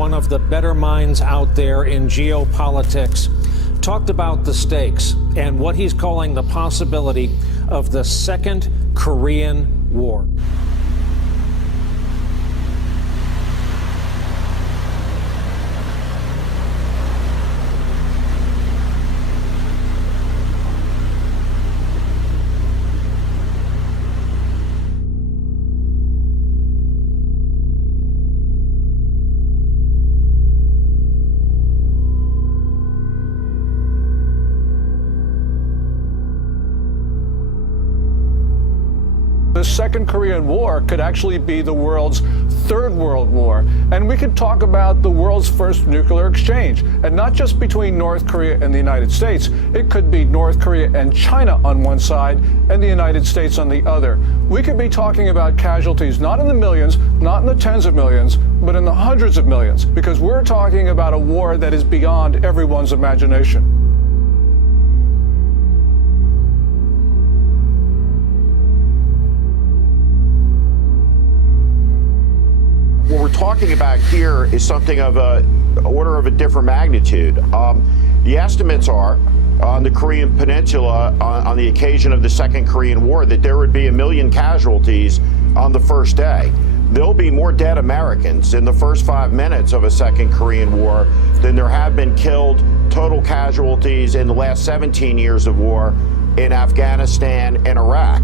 one of the better minds out there in geopolitics, talked about the stakes and what he's calling the possibility of the Second Korean War. The Second Korean War could actually be the world's third world war. And we could talk about the world's first nuclear exchange. And not just between North Korea and the United States. It could be North Korea and China on one side and the United States on the other. We could be talking about casualties not in the millions, not in the tens of millions, but in the hundreds of millions. Because we're talking about a war that is beyond everyone's imagination. What we're talking about here is something of an order of a different magnitude. The estimates are on the Korean Peninsula on the occasion of the Second Korean War that there would be 1 million casualties on the first day. There'll be more dead Americans in the first 5 minutes of a Second Korean War than there have been killed total casualties in the last 17 years of war in Afghanistan and Iraq.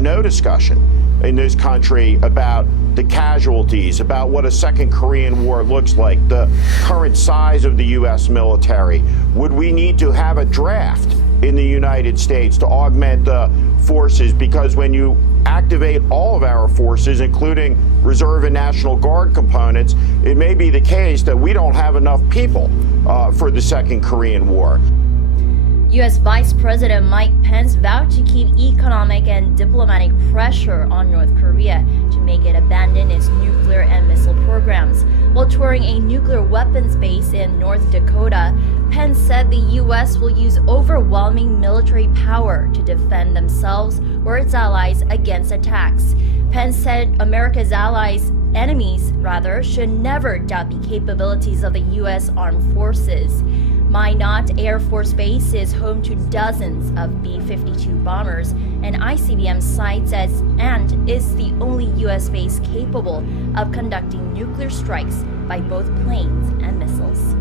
had no discussion in this country about the casualties, about what a second Korean War looks like, the current size of the U.S. military. Would we need to have a draft in the United States to augment the forces? Because when you activate all of our forces, including Reserve and National Guard components, it may be the case that we don't have enough people for the second Korean War. U.S. Vice President Mike Pence vowed to keep economic and diplomatic pressure on North Korea to make it abandon its nuclear and missile programs. While touring a nuclear weapons base in North Dakota, Pence said the U.S. will use overwhelming military power to defend themselves or its allies against attacks. Pence said America's enemies should never doubt the capabilities of the U.S. Armed Forces. Minot Air Force Base is home to dozens of B-52 bombers and ICBM sites and is the only U.S. base capable of conducting nuclear strikes by both planes and missiles.